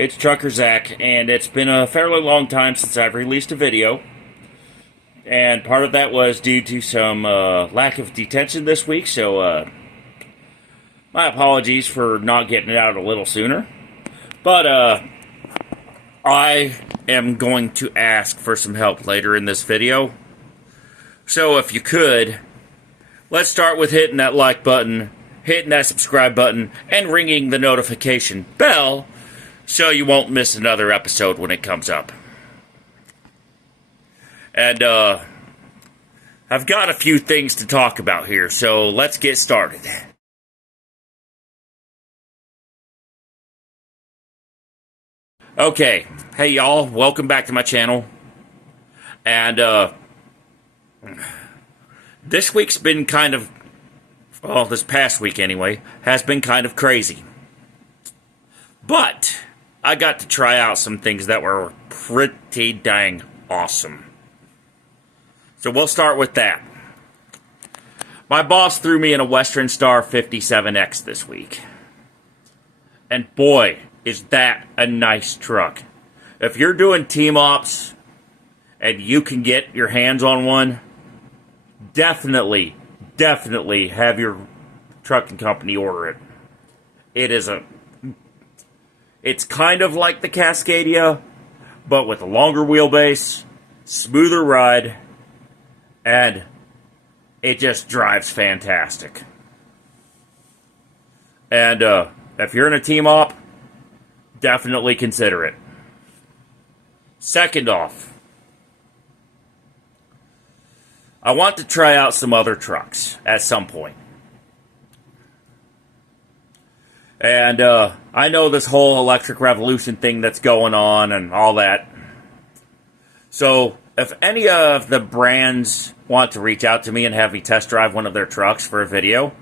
It's Trucker Zach, and it's been a fairly long time since I've released a video. And part of that was due to some lack of detention this week, so my apologies for not getting it out a little sooner. But I am going to ask for some help later in this video. So if you could, let's start with hitting that like button, hitting that subscribe button, and ringing the notification bell so you won't miss another episode when it comes up. And I've got a few things to talk about here, so let's get started. Okay, hey y'all, welcome back to my channel. And this week's been kind of, well, this past week anyway, has been kind of crazy. But I got to try out some things that were pretty dang awesome. So we'll start with that. My boss threw me in a Western Star 57X this week. And boy, is that a nice truck. If you're doing team ops and you can get your hands on one, definitely have your trucking company order it. It's kind of like the Cascadia, but with a longer wheelbase, smoother ride, and it just drives fantastic. And if you're in a team op, definitely consider it. Second off, I want to try out some other trucks at some point. And I know this whole electric revolution thing that's going on and all that. So if any of the brands want to reach out to me and have me test drive one of their trucks for a video,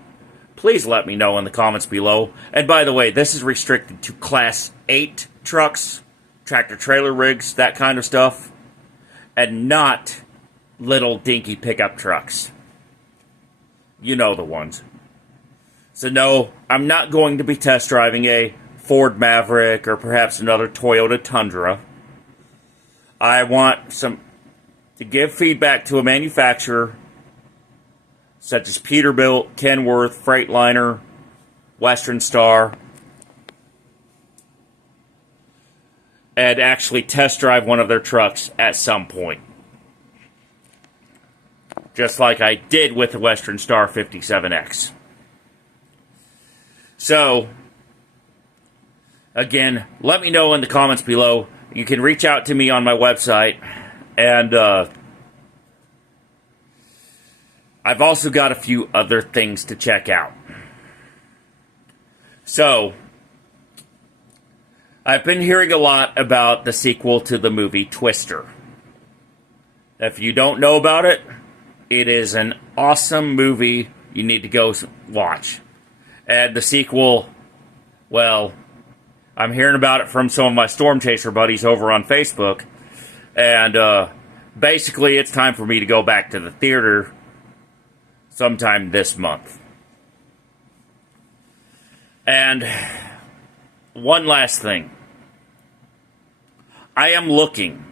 please let me know in the comments below. And by the way, this is restricted to Class 8 trucks, tractor-trailer rigs, that kind of stuff, and not little dinky pickup trucks. You know the ones. So no, I'm not going to be test driving a Ford Maverick or perhaps another Toyota Tundra. I want to give feedback to a manufacturer such as Peterbilt, Kenworth, Freightliner, Western Star, and actually test drive one of their trucks at some point. Just like I did with the Western Star 57X. So, again, let me know in the comments below. You can reach out to me on my website, and I've also got a few other things to check out. So, I've been hearing a lot about the sequel to the movie Twister. If you don't know about it, it is an awesome movie you need to go watch. And the sequel, well, I'm hearing about it from some of my Storm Chaser buddies over on Facebook. And basically, it's time for me to go back to the theater sometime this month. And one last thing. I am looking,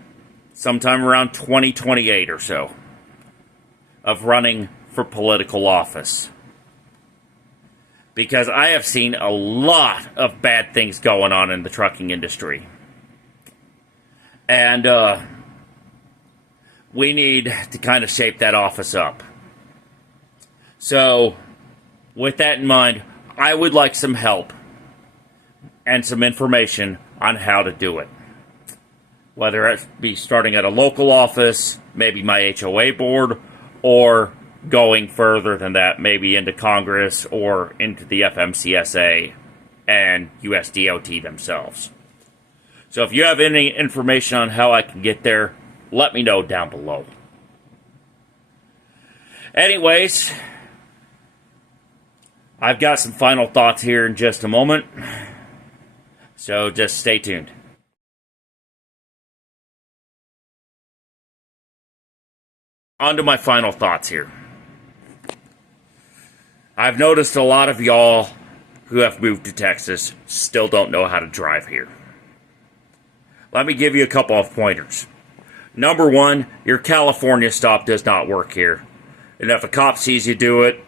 sometime around 2028 or so, of running for political office. Because I have seen a lot of bad things going on in the trucking industry. And we need to kind of shape that office up. So, with that in mind, I would like some help and some information on how to do it. Whether it be starting at a local office, maybe my HOA board, or going further than that, maybe into Congress or into the FMCSA and USDOT themselves. So if you have any information on how I can get there, let me know down below. Anyways, I've got some final thoughts here in just a moment, so just stay tuned. On to my final thoughts here. I've noticed a lot of y'all who have moved to Texas still don't know how to drive here. let me give you a couple of pointers. Number one, your California stop does not work here. And if a cop sees you do it,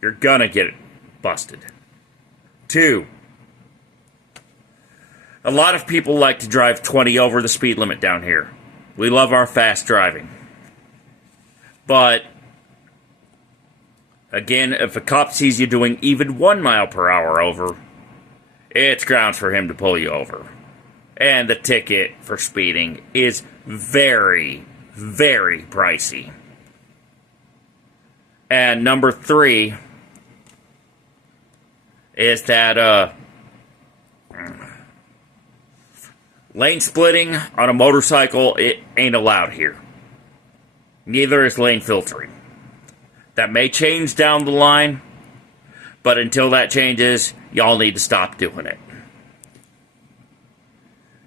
you're gonna get busted. Two, a lot of people like to drive 20 over the speed limit down here. We love our fast driving. But, again, if a cop sees you doing even 1 mile per hour over, it's grounds for him to pull you over. And the ticket for speeding is very, very pricey. And number three is that lane splitting on a motorcycle, it ain't allowed here. Neither is lane filtering. That may change down the line, but until that changes, y'all need to stop doing it.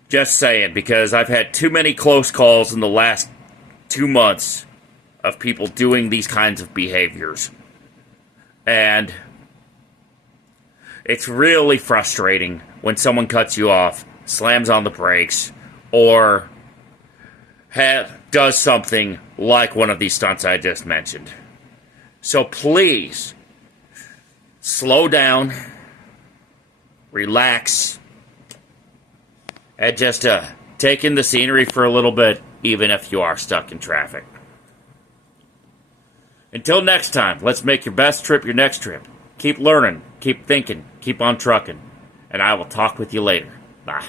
Just saying, because I've had too many close calls in the last 2 months of people doing these kinds of behaviors. And it's really frustrating when someone cuts you off, slams on the brakes, or does something like one of these stunts I just mentioned. So please, slow down, relax, and just take in the scenery for a little bit, even if you are stuck in traffic. Until next time, let's make your best trip your next trip. Keep learning, keep thinking, keep on trucking, and I will talk with you later. Bye.